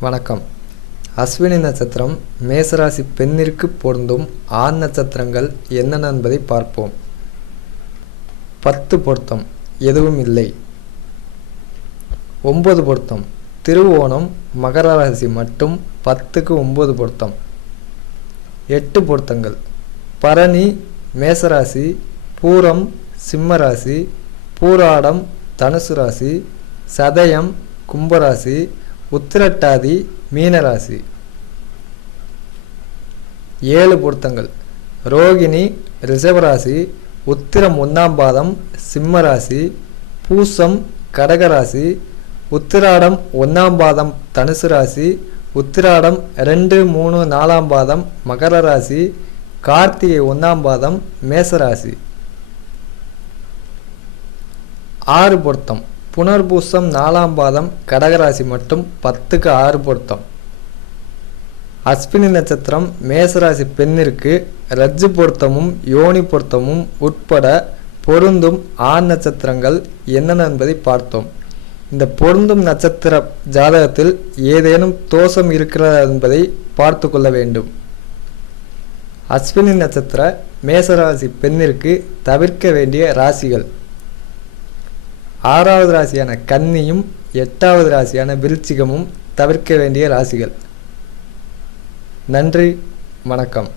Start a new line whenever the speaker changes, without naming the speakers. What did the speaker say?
வணக்கம். அஸ்வினி நட்சத்திரம் மேசராசி பெண்ணிற்கு பொருந்தும் ஆண் நட்சத்திரங்கள் என்னென்ன என்பதை பார்ப்போம். பத்து பொருத்தம் எதுவும் இல்லை. ஒன்பது பொருத்தம் திருவோணம் மகர ராசி மட்டும் பத்துக்கு ஒன்பது பொருத்தம். எட்டு பொருத்தங்கள் பரணி மேசராசி பூரம் சிம்மராசி பூராடம் தனுசு ராசி சதயம் கும்பராசி உத்திரட்டாதி மீனராசி. ஏழு பொருத்தங்கள். ரோகிணி ரிஷபராசி உத்திரம் ஒன்றாம் பாதம் சிம்மராசி பூசம் கடகராசி உத்திராடம் ஒன்றாம் பாதம் தனுசு ராசி உத்திராடம் ரெண்டு மூணு நாலாம் பாதம் மகர ராசி கார்த்திகை ஒன்றாம் பாதம் மேசராசி ஆறு பொருத்தம். புனர்பூசம் நாலாம் பாதம் கடகராசி மட்டும் பத்துக்கு ஆறு பொருத்தம். அஸ்வினி நட்சத்திரம் மேசராசி பெண்ணிற்கு ரஜ்ஜு பொருத்தமும் யோனி பொருத்தமும் உட்பட பொருந்தும் ஆண் நட்சத்திரங்கள் என்னென்ன என்பதை பார்த்தோம். இந்த பொருந்தும் நட்சத்திர ஜாதகத்தில் ஏதேனும் தோஷம் இருக்கிறதா என்பதை பார்த்து கொள்ள வேண்டும். அஸ்வினி நட்சத்திர மேசராசி பெண்ணிற்கு தவிர்க்க வேண்டிய ராசிகள். ஆறாவது ராசியான கன்னியும் எட்டாவது ராசியான விருச்சிகமும் தவிர்க்க வேண்டிய ராசிகள். நன்றி வணக்கம்.